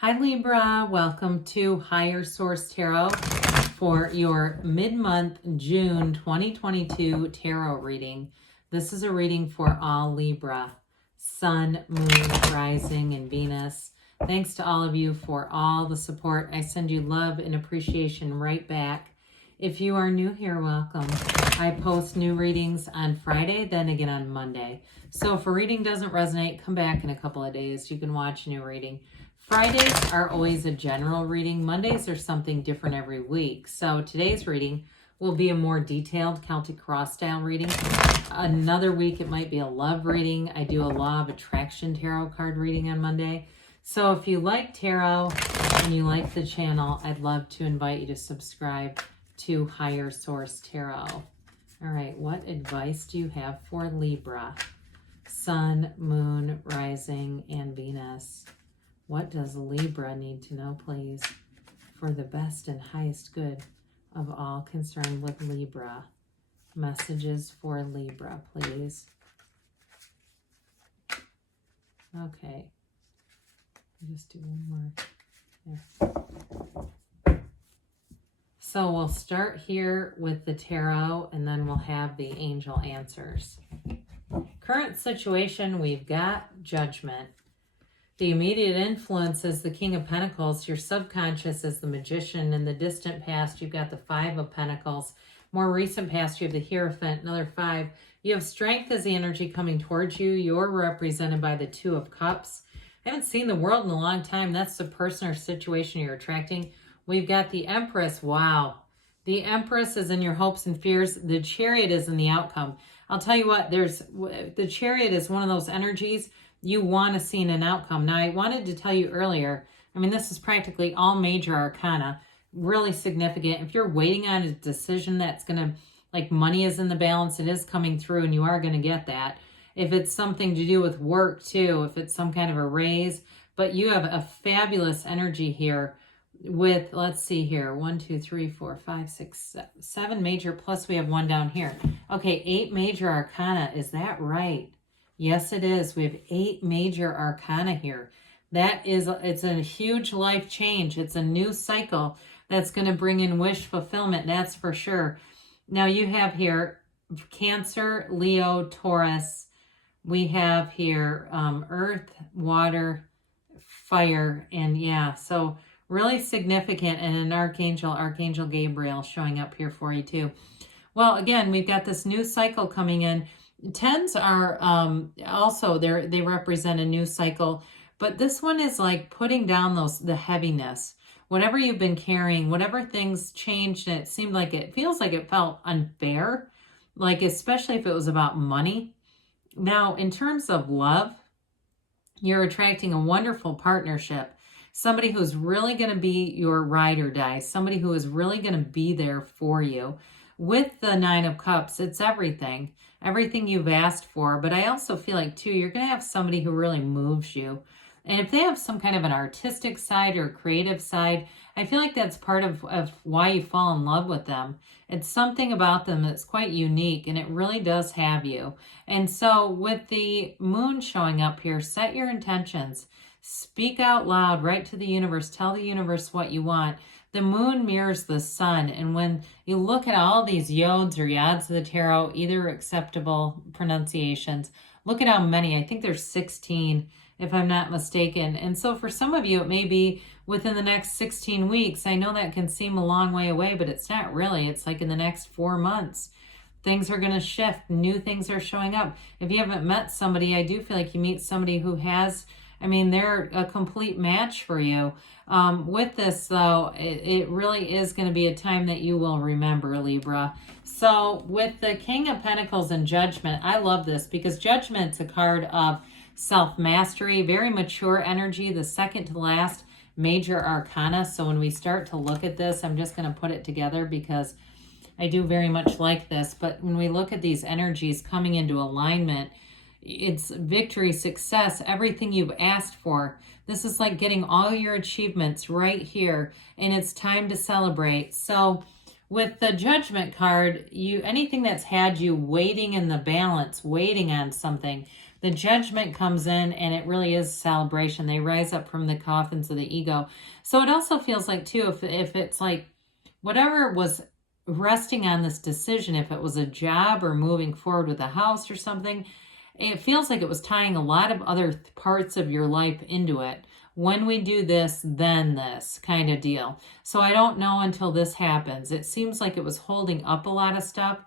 Hi Libra, welcome to Higher Source Tarot for your mid-month June 2022 tarot reading. This is a reading for all Libra, Sun, Moon, Rising, and Venus. Thanks to all of you for all the support. I send you love and appreciation right back. If you are new here, welcome. I post new readings on Friday, then again on Monday. So if a reading doesn't resonate, come back in a couple of days. You can watch a new reading. Fridays are always a general reading. Mondays are something different every week. So today's reading will be a more detailed Celtic Cross style reading. Another week it might be a love reading. I do a Law of Attraction tarot card reading on Monday. So if you like tarot and you like the channel, I'd love to invite you to subscribe to Higher Source Tarot. All right, what advice do you have for Libra? Sun, Moon, Rising, and Venus. What does Libra need to know, please, for the best and highest good of all concerned with Libra? Messages for Libra, please. Okay. Just do one more. There. So we'll start here with the tarot, and then we'll have the angel answers. Current situation, we've got Judgment. The immediate influence is the King of Pentacles. Your subconscious is the Magician. In the distant past, you've got the Five of Pentacles. More recent past, you have the Hierophant, another 5. You have Strength as the energy coming towards you. You're represented by the Two of Cups. I haven't seen the world in a long time. That's the person or situation you're attracting. We've got the Empress. Wow. The Empress is in your hopes and fears. The Chariot is in the outcome. I'll tell you what, the Chariot is one of those energies you want to see an outcome. Now, I wanted to tell you earlier, I mean, this is practically all Major Arcana, really significant. If you're waiting on a decision that's going to, like money is in the balance, it is coming through and you are going to get that. If it's something to do with work too, if it's some kind of a raise, but you have a fabulous energy here with, let's see here, 1, 2, 3, 4, 5, 6, 7 major, plus we have 1 down here. Okay, 8 Major Arcana, is that right? Yes, it is. We have 8 Major Arcana here. It's a huge life change. It's a new cycle that's going to bring in wish fulfillment. That's for sure. Now you have here Cancer, Leo, Taurus. We have here Earth, Water, Fire, and yeah, so really significant. And an Archangel, Archangel Gabriel showing up here for you too. Well, again, we've got this new cycle coming in. 10s are also, they represent a new cycle, but this one is like putting down the heaviness. Whatever you've been carrying, whatever things changed, and it feels like it felt unfair, like especially if it was about money. Now, in terms of love, you're attracting a wonderful partnership. Somebody who's really going to be your ride or die. Somebody who is really going to be there for you. With the 9 of Cups, it's everything. Everything you've asked for. But I also feel like, too, you're going to have somebody who really moves you. And if they have some kind of an artistic side or creative side, I feel like that's part of why you fall in love with them. It's something about them that's quite unique, and it really does have you. And so with the moon showing up here, set your intentions. Speak out loud right to the universe. Tell the universe what you want. The moon mirrors the sun, and when you look at all these yods or yads of the tarot, either acceptable pronunciations, look at how many. I think there's 16, if I'm not mistaken. And so for some of you, it may be within the next 16 weeks. I know that can seem a long way away, but it's not really. It's like in the next 4 months. Things are going to shift. New things are showing up. If you haven't met somebody, I do feel like you meet somebody who has, I mean, they're a complete match for you. With this, though, it really is going to be a time that you will remember, Libra. So with the King of Pentacles and Judgment, I love this because Judgment's a card of self-mastery, very mature energy, the second to last Major Arcana. So when we start to look at this, I'm just going to put it together because I do very much like this. But when we look at these energies coming into alignment, it's victory, success, everything you've asked for. This is like getting all your achievements right here, and it's time to celebrate. So with the Judgment card, anything that's had you waiting in the balance, waiting on something, The Judgment comes in, and it really is celebration. They rise up from the coffins of the ego. So it also feels like, too, if it's like whatever was resting on this decision, if it was a job or moving forward with a house or something, it feels like it was tying a lot of other parts of your life into it. When we do this, then this kind of deal. So I don't know until this happens. It seems like it was holding up a lot of stuff.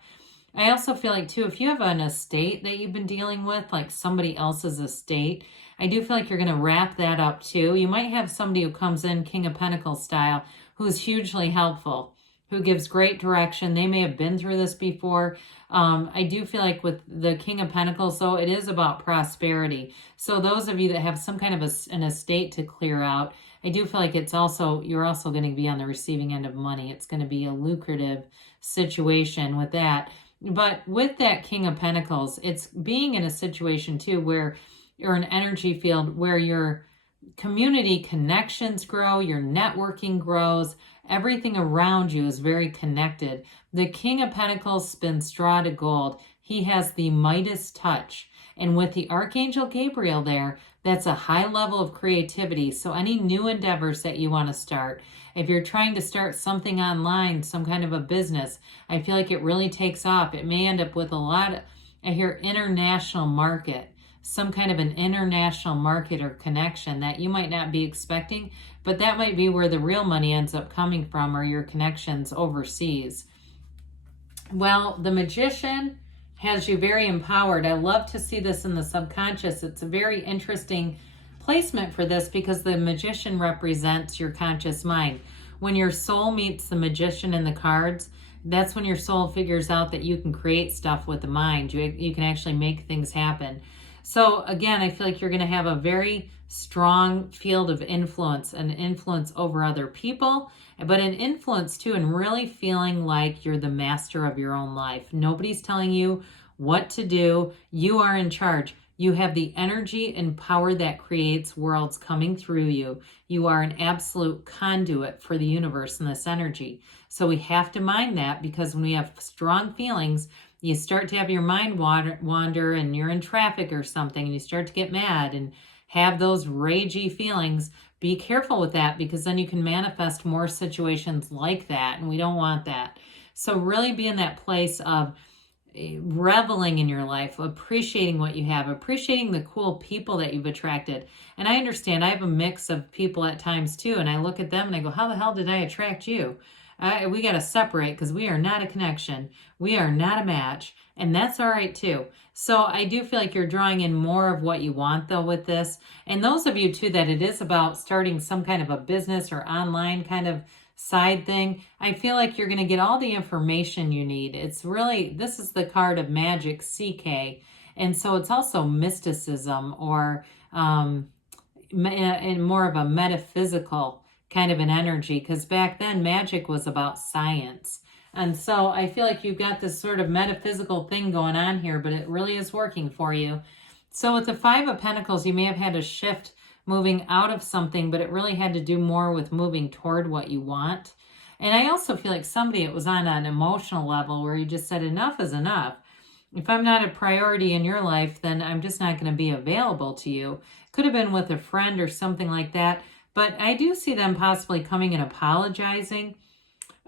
I also feel like, too, if you have an estate that you've been dealing with, like somebody else's estate, I do feel like you're going to wrap that up, too. You might have somebody who comes in King of Pentacles style who's hugely helpful, who gives great direction. They may have been through this before. I do feel like with the King of Pentacles, though, it is about prosperity. So those of you that have some kind of an estate to clear out, I do feel like you're also going to be on the receiving end of money. It's going to be a lucrative situation with that. But with that King of Pentacles, it's being in a situation, too, where you're an energy field where your community connections grow, your networking grows, everything around you is very connected. The King of Pentacles spins straw to gold. He has the Midas touch. And with the Archangel Gabriel there, that's a high level of creativity. So any new endeavors that you want to start, if you're trying to start something online, some kind of a business, I feel like it really takes off. It may end up with I hear international market, some kind of an international market or connection that you might not be expecting, but that might be where the real money ends up coming from, or your connections overseas. Well, the Magician has you very empowered. I love to see this in the subconscious. It's a very interesting placement for this because the Magician represents your conscious mind. When your soul meets the Magician in the cards, that's when your soul figures out that you can create stuff with the mind. You can actually make things happen. So again, I feel like you're going to have a very strong field of influence, an influence over other people, but an influence too, and really feeling like you're the master of your own life. Nobody's telling you what to do. You are in charge. You have the energy and power that creates worlds coming through you. You are an absolute conduit for the universe and this energy. So we have to mind that, because when we have strong feelings, you start to have your mind wander and you're in traffic or something and you start to get mad and have those ragey feelings. Be careful with that, because then you can manifest more situations like that, and we don't want that. So really be in that place of reveling in your life, appreciating what you have, appreciating the cool people that you've attracted. And I understand I have a mix of people at times too, and I look at them and I go, how the hell did I attract you? We got to separate, because we are not a connection. We are not a match, and that's all right too. So I do feel like you're drawing in more of what you want though with this. And those of you too that it is about starting some kind of a business or online kind of side thing, I feel like you're going to get all the information you need. It's really, this is the card of magic, CK. And so it's also mysticism, or in more of a metaphysical kind of an energy, because back then magic was about science. And so I feel like you've got this sort of metaphysical thing going on here, but it really is working for you. So with the Five of Pentacles, you may have had a shift moving out of something, but it really had to do more with moving toward what you want. And I also feel like somebody, it was on an emotional level where you just said enough is enough. If I'm not a priority in your life, then I'm just not going to be available to you. Could have been with a friend or something like that. But I do see them possibly coming and apologizing.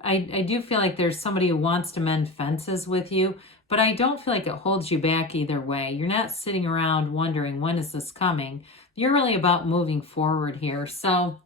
I do feel like there's somebody who wants to mend fences with you, but I don't feel like it holds you back either way. You're not sitting around wondering, when is this coming? You're really about moving forward here. So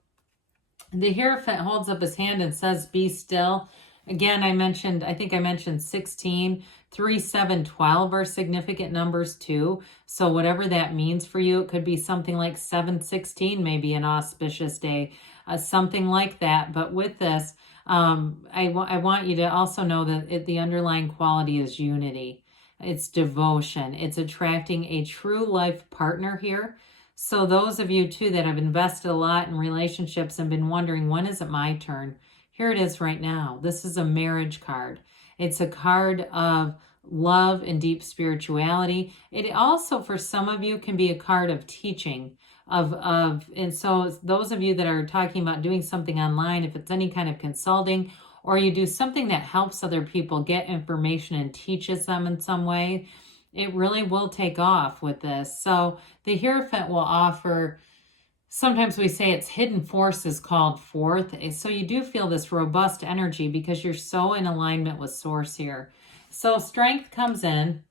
the Hierophant holds up his hand and says, be still. Again, I think I mentioned 16, 3, 7, 12 are significant numbers too. So whatever that means for you, it could be something like 7/16, maybe an auspicious day, something like that. But with this, I want you to also know that the underlying quality is unity. It's devotion. It's attracting a true life partner here. So those of you too that have invested a lot in relationships and been wondering, when is it my turn? Here it is right now. This is a marriage card. It's a card of love and deep spirituality. It also, for some of you, can be a card of teaching, and so those of you that are talking about doing something online, if it's any kind of consulting, or you do something that helps other people get information and teaches them in some way, it really will take off with this. So the Hierophant will offer, sometimes we say its hidden force is called forth. So you do feel this robust energy because you're so in alignment with Source here. So strength comes in,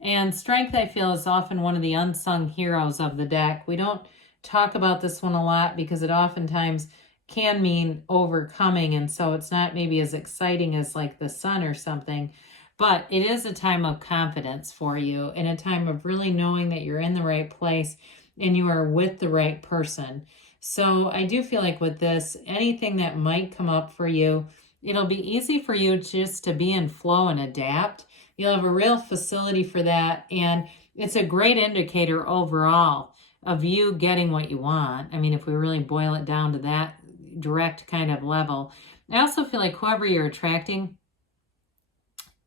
and strength, I feel, is often one of the unsung heroes of the deck. We don't talk about this one a lot because it oftentimes can mean overcoming, and so it's not maybe as exciting as like the Sun or something, but it is a time of confidence for you and a time of really knowing that you're in the right place and you are with the right person. So I do feel like with this, anything that might come up for you, it'll be easy for you just to be in flow and adapt. You'll have a real facility for that, and it's a great indicator overall of you getting what you want. I mean, if we really boil it down to that direct kind of level. I also feel like whoever you're attracting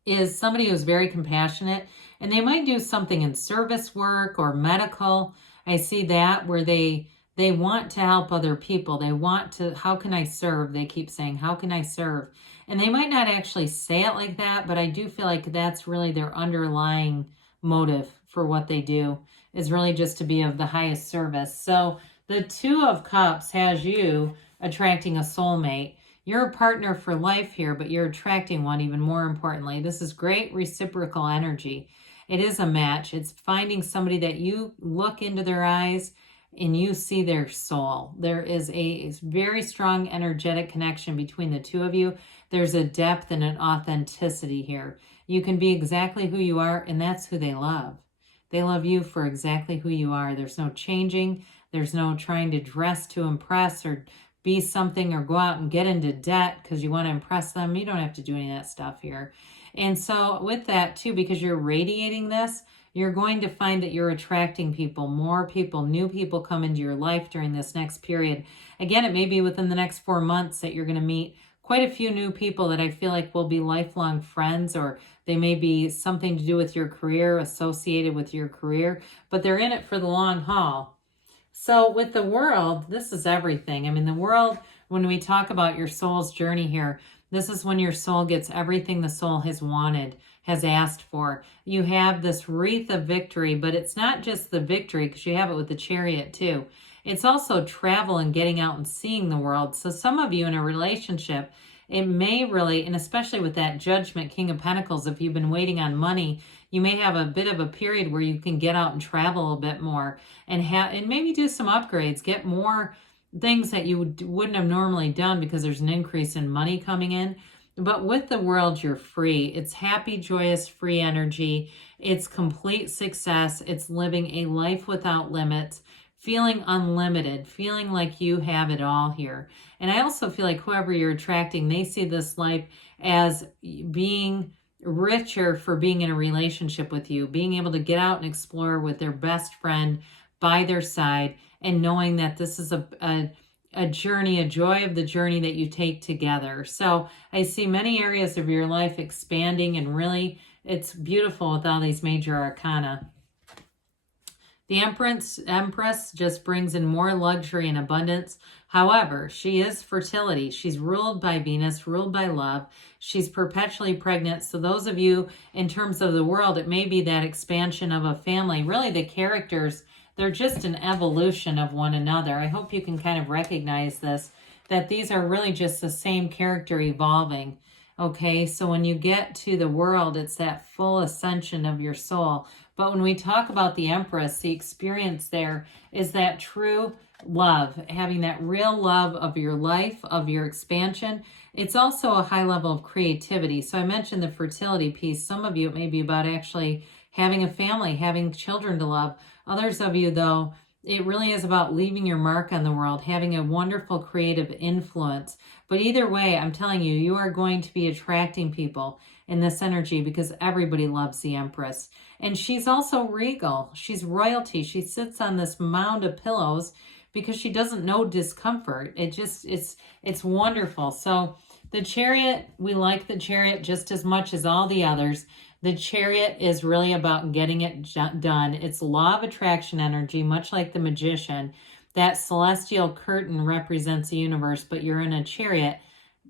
is somebody who's very compassionate, and they might do something in service work or medical. I see that where they want to help other people. They want to, how can I serve? They keep saying, how can I serve? And they might not actually say it like that, but I do feel like that's really their underlying motive for what they do, is really just to be of the highest service. So the Two of Cups has you attracting a soulmate. You're a partner for life here, but you're attracting one even more importantly. This is great reciprocal energy. It is a match. It's finding somebody that you look into their eyes and you see their soul. There is a very strong energetic connection between the two of you. There's a depth and an authenticity here. You can be exactly who you are, and that's who they love. They love you for exactly who you are. There's no changing. There's no trying to dress to impress or be something or go out and get into debt because you want to impress them. You don't have to do any of that stuff here. And so with that too, because you're radiating this, you're going to find that you're attracting people, more people, new people come into your life during this next period. Again, it may be within the next 4 months that you're going to meet quite a few new people that I feel like will be lifelong friends, or they may be something to do with your career, associated with your career, but they're in it for the long haul. So with the World, this is everything. I mean, the World, when we talk about your soul's journey here, this is when your soul gets everything the soul has wanted, has asked for. You have this wreath of victory, but it's not just the victory, because you have it with the Chariot too. It's also travel and getting out and seeing the world. So some of you in a relationship, it may really, and especially with that Judgment, King of Pentacles, if you've been waiting on money, you may have a bit of a period where you can get out and travel a bit more and maybe do some upgrades, get more things that you wouldn't have normally done because there's an increase in money coming in. But with the World, you're free. It's happy, joyous, free energy. It's complete success. It's living a life without limits, feeling unlimited, feeling like you have it all here. And I also feel like whoever you're attracting, they see this life as being richer for being in a relationship with you, being able to get out and explore with their best friend by their side, and knowing that this is a journey, a joy of the journey that you take together. So I see many areas of your life expanding, and really it's beautiful with all these major arcana. The Empress just brings in more luxury and abundance. However, she is fertility. She's ruled by Venus, ruled by love. She's perpetually pregnant. So those of you, in terms of the World, it may be that expansion of a family. Really, the characters, they're just an evolution of one another. I hope you can kind of recognize this, that these are really just the same character evolving. Okay, so when you get to the World, it's that full ascension of your soul. But when we talk about the Empress, the experience there is that true love, having that real love of your life, of your expansion. It's also a high level of creativity. So I mentioned the fertility piece. Some of you, it may be about actually having a family, having children to love. Others of you, though, it really is about leaving your mark on the world, having a wonderful creative influence. But either way, I'm telling you, you are going to be attracting people in this energy because everybody loves the Empress. And she's also regal. She's royalty. She sits on this mound of pillows because she doesn't know discomfort. It's wonderful. So the Chariot, we like the Chariot just as much as all the others. The Chariot is really about getting it done. It's law of attraction energy, much like the Magician. That celestial curtain represents the universe, but you're in a chariot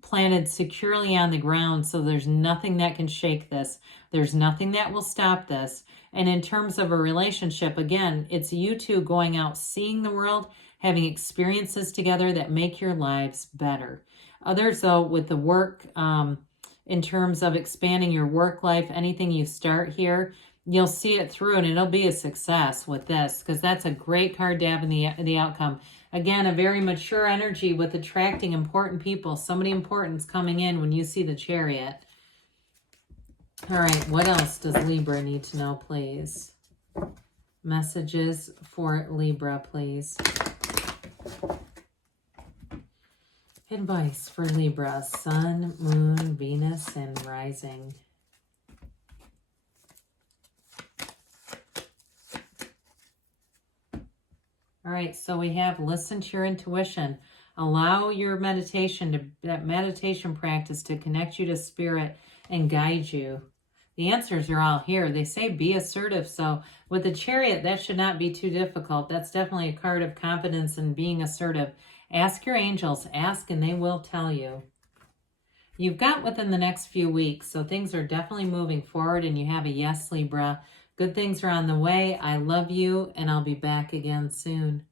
planted securely on the ground, so there's nothing that can shake this. There's nothing that will stop this. And in terms of a relationship, again, it's you two going out, seeing the world, having experiences together that make your lives better. Others, though, with the work, in terms of expanding your work life, anything you start here, you'll see it through and it'll be a success with this, because that's a great card to have in the outcome. Again, a very mature energy with attracting important people. Somebody important's coming in when you see the Chariot. All right, what else does Libra need to know, please? Messages for Libra, please. Advice for Libra, Sun, Moon, Venus, and Rising. All right, so we have listen to your intuition. Allow your that meditation practice to connect you to spirit and guide you. The answers are all here. They say be assertive. So with the Chariot, that should not be too difficult. That's definitely a card of confidence and being assertive. Ask your angels. Ask and they will tell you. You've got within the next few weeks, so things are definitely moving forward and you have a yes, Libra. Good things are on the way. I love you and I'll be back again soon.